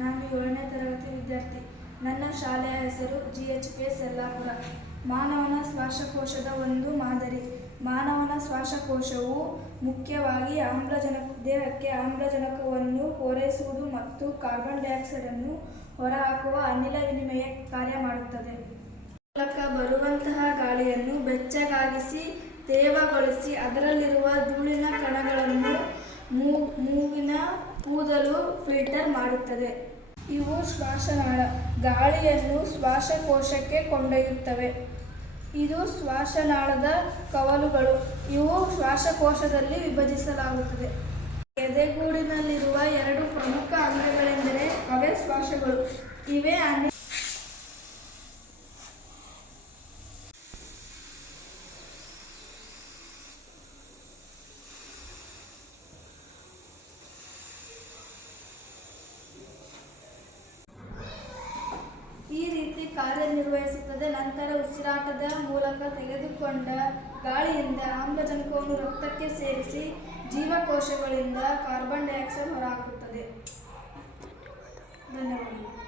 ನಾನು 7ನೇ ತರಗತಿ ವಿದ್ಯಾರ್ಥಿ. ನನ್ನ ಶಾಲೆಯ ಹೆಸರು GHPS ಯಲ್ಲಾಪುರ. ಮಾನವನ ಶ್ವಾಸಕೋಶದ ಒಂದು ಮಾದರಿ. ಮಾನವನ ಶ್ವಾಸಕೋಶವು ಮುಖ್ಯವಾಗಿ ದೇಹಕ್ಕೆ ಆಮ್ಲಜನಕವನ್ನು ಪೂರೈಸುವುದು ಮತ್ತು ಕಾರ್ಬನ್ ಡೈಆಕ್ಸೈಡ್ ಅನ್ನು ಹೊರಹಾಕುವ ಅನಿಲ ವಿನಿಮಯ ಕಾರ್ಯ ಮಾಡುತ್ತದೆ. ಮೂಲಕ ಬರುವಂತಹ ಗಾಳಿಯನ್ನು ಬೆಚ್ಚಗಾಗಿಸಿ ತೇವಗೊಳಿಸಿ ಅದರಲ್ಲಿರುವ ಧೂಳಿನ ಕಣಗಳನ್ನು ಮೂಗಿನ ಕೂದಲು ಫಿಲ್ಟರ್ ಮಾಡುತ್ತದೆ. ಇವು ಶ್ವಾಸನಾಳ. ಗಾಳಿಯನ್ನು ಶ್ವಾಸಕೋಶಕ್ಕೆ ಕೊಂಡೊಯ್ಯುತ್ತವೆ. ಇದು ಶ್ವಾಸನಾಳದ ಕವಲುಗಳು. ಇವು ಶ್ವಾಸಕೋಶದಲ್ಲಿ ವಿಭಜಿಸಲಾಗುತ್ತದೆ. ಎದೆಗೂಡಿನಲ್ಲಿರುವ 2 ಪ್ರಮುಖ ಅಂಗಗಳೆಂದರೆ ಅವೇ ಶ್ವಾಸಗಳು. ಇವೇ ಈ ರೀತಿ ಕಾರ್ಯನಿರ್ವಹಿಸುತ್ತದೆ. ನಂತರ ಉಸಿರಾಟದ ಮೂಲಕ ತೆಗೆದುಕೊಂಡ ಗಾಳಿಯಿಂದ ಆಮ್ಲಜನಕವನ್ನು ರಕ್ತಕ್ಕೆ ಸೇರಿಸಿ ಜೀವಕೋಶಗಳಿಂದ ಕಾರ್ಬನ್ ಡೈಆಕ್ಸೈಡ್ ಹೊರಹಾಕುತ್ತದೆ. ಧನ್ಯವಾದಗಳು.